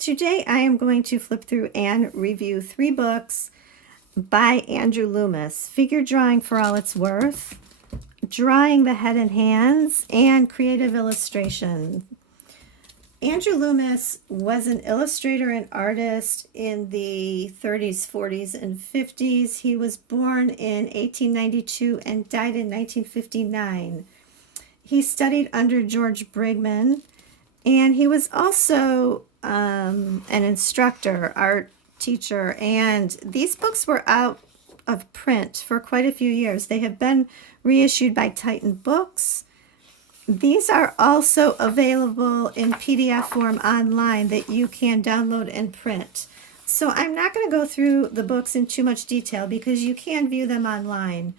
Today I am going to flip through and review 3 books by Andrew Loomis: Figure Drawing for All It's Worth, Drawing the Head and Hands, and Creative Illustration. Andrew Loomis was an illustrator and artist in the 30s, 40s, and 50s. He was born in 1892 and died in 1959. He studied under George Brigman, and he was also an instructor, art teacher, and these books were out of print for quite a few years. They have been reissued by Titan Books. These are also available in PDF form online that you can download and print. So I'm not going to go through the books in too much detail because you can view them online.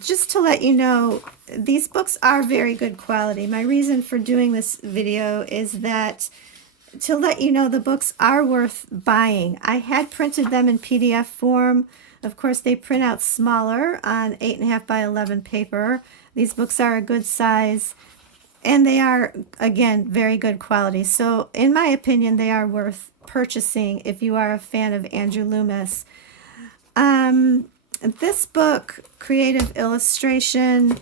Just to let you know, these books are very good quality. My reason for doing this video is that to let you know the books are worth buying. I had printed them in PDF form. Of course, they print out smaller on 8.5 by 11 paper. These books are a good size, and they are, again, very good quality. So, in my opinion, they are worth purchasing if you are a fan of Andrew Loomis. This book, Creative Illustration,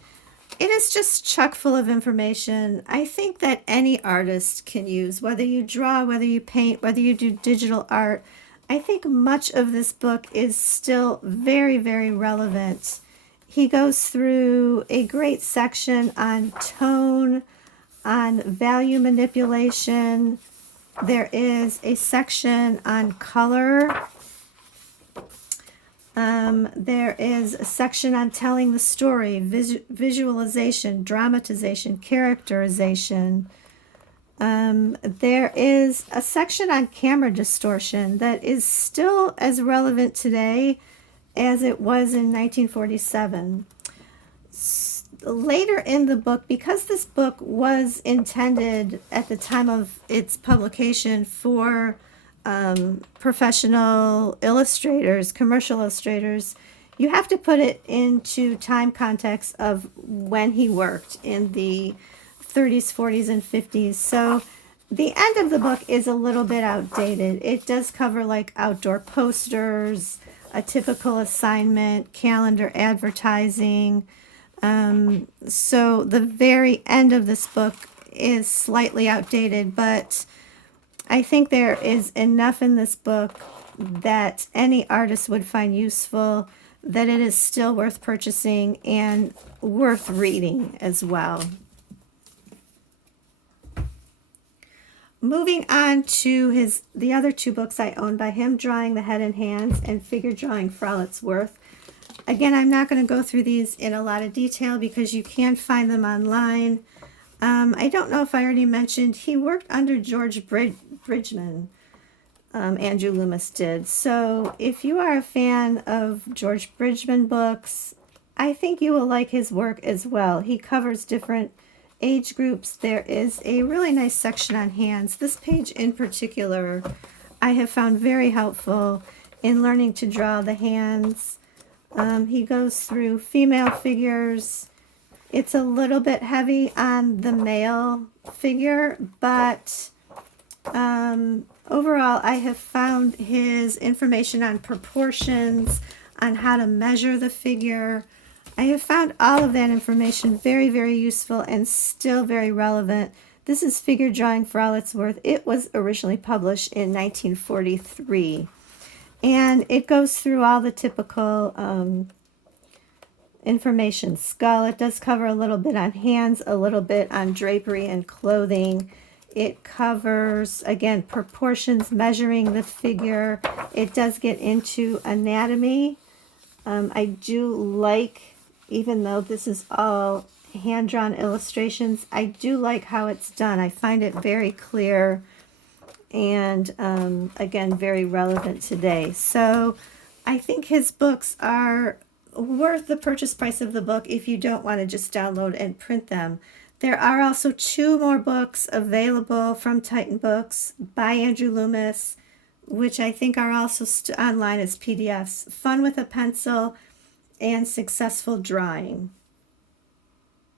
it is just chock full of information. I think that any artist can use, whether you draw, whether you paint, whether you do digital art. I think much of this book is still very, very relevant. He goes through a great section on tone, on value manipulation. There is a section on color. There is a section on telling the story, visualization, dramatization, characterization. There is a section on camera distortion that is still as relevant today as it was in 1947. Later in the book, because this book was intended at the time of its publication for professional illustrators, commercial illustrators, you have to put it into time context of when he worked in the 30s, 40s, and 50s. So the end of the book is a little bit outdated. It does cover like outdoor posters, a typical assignment, calendar advertising. So the very end of this book is slightly outdated, but I think there is enough in this book that any artist would find useful, that it is still worth purchasing and worth reading as well. Moving on to the other 2 books I own by him, Drawing the Head and Hands and Figure Drawing for All It's Worth. Again, I'm not going to go through these in a lot of detail because you can find them online. I don't know if I already mentioned, he worked under George Bridgman, Andrew Loomis did. So if you are a fan of George Bridgman books, I think you will like his work as well. He covers different age groups. There is a really nice section on hands. This page in particular I have found very helpful in learning to draw the hands. He goes through female figures. It's a little bit heavy on the male figure, but overall I have found his information on proportions, on how to measure the figure. I have found all of that information very, very useful and still very relevant. This is Figure Drawing for All It's Worth. It was originally published in 1943. And it goes through all the typical information. Skull, it does cover a little bit on hands, a little bit on drapery and clothing. It covers, again, proportions, measuring the figure. It does get into anatomy. I do like, even though this is all hand-drawn illustrations, I do like how it's done. I find it very clear and, again, very relevant today. So I think his books are worth the purchase price of the book if you don't want to just download and print them. There are also 2 more books available from Titan Books by Andrew Loomis, which I think are also online as PDFs. Fun with a Pencil and Successful Drawing.